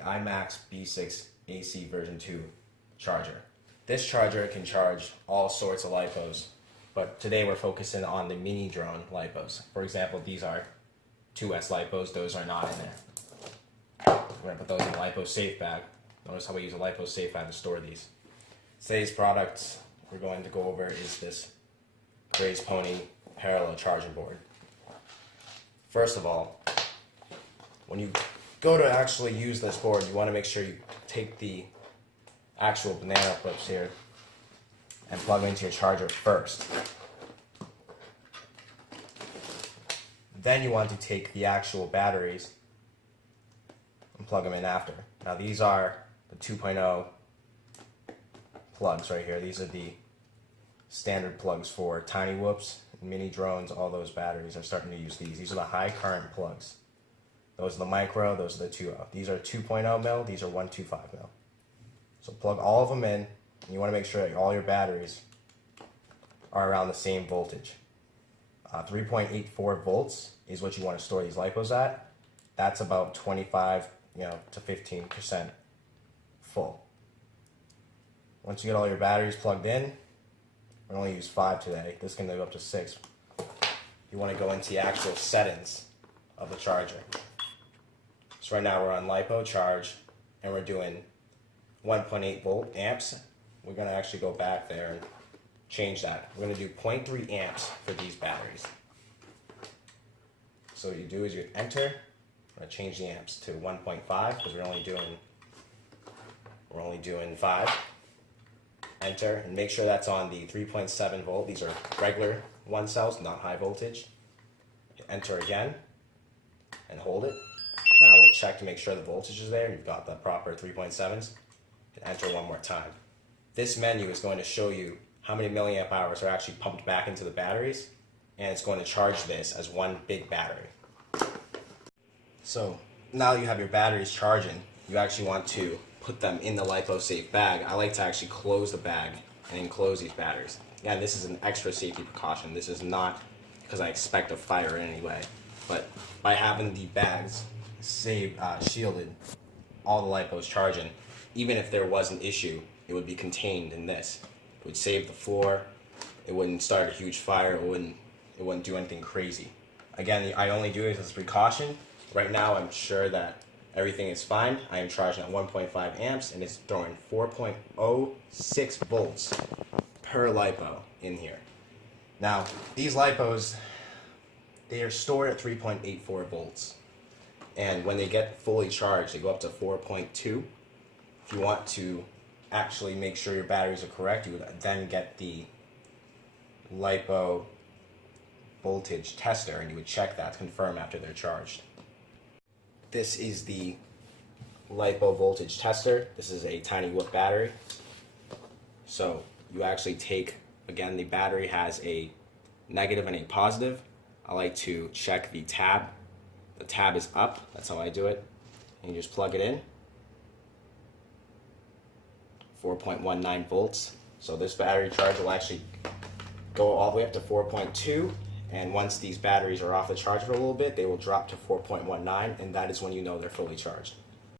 IMAX B6AC version 2 charger. This charger can charge all sorts of lipos, but today we're focusing on the mini drone lipos. For example, these are 2S lipos, those are not in there. We're going to put those in a lipo safe bag. Notice how we use a lipo safe bag to store these. Today's product we're going to go over is this Grace Pony parallel charging board. First of all, when you go to actually use this board, you want to make sure you take the actual banana clips here and plug them into your charger first. Then you want to take the actual batteries and plug them in after. Now these are the 2.0 plugs right here. These are the standard plugs for tiny whoops, mini drones, all those batteries are starting to use these. These are the high current plugs. Those are the micro, those are the 2.0. These are 2.0 mil, these are 125 mil. So plug all of them in, and you want to make sure that all your batteries are around the same voltage. 3.84 volts is what you want to store these lipos at. That's about 25 to 15% full. Once you get all your batteries plugged in, we're only use 5 today. This can go up to 6. You want to go into the actual settings of the charger. So right now we're on lipo charge, and we're doing 1.8 volt amps. We're going to actually go back there and change that. We're going to do 0.3 amps for these batteries. So what you do is you enter. I'm going to change the amps to 1.5 because we're only doing 5. Enter, and make sure that's on the 3.7 volt. These are regular 1 cells, not high voltage. Enter again and hold it. Now we'll check to make sure the voltage is there and you've got the proper 3.7s. And enter one more time. This menu is going to show you how many milliamp hours are actually pumped back into the batteries, and it's going to charge this as one big battery. So now that you have your batteries charging, you actually want to put them in the lipo safe bag. I like to actually close the bag and enclose these batteries. Again, this is an extra safety precaution. This is not because I expect a fire in any way, but by having the bags shielded, all the lipos charging, even if there was an issue, it would be contained in this. It would save the floor. It wouldn't start a huge fire. It wouldn't do anything crazy. Again, I only do it as a precaution. Right now, I'm sure that everything is fine. I am charging at 1.5 amps, and it's throwing 4.06 volts per lipo in here. Now, these lipos, they are stored at 3.84 volts. And when they get fully charged, they go up to 4.2. If you want to actually make sure your batteries are correct, you would then get the lipo voltage tester, and you would check that to confirm after they're charged. This is the lipo voltage tester. This is a tiny whoop battery. So you actually take, again, the battery has a negative and a positive. I like to check the tab. The tab is up, that's how I do it. And you just plug it in. 4.19 volts. So this battery charge will actually go all the way up to 4.2, and once these batteries are off the charge for a little bit, they will drop to 4.19, and that is when you know they're fully charged.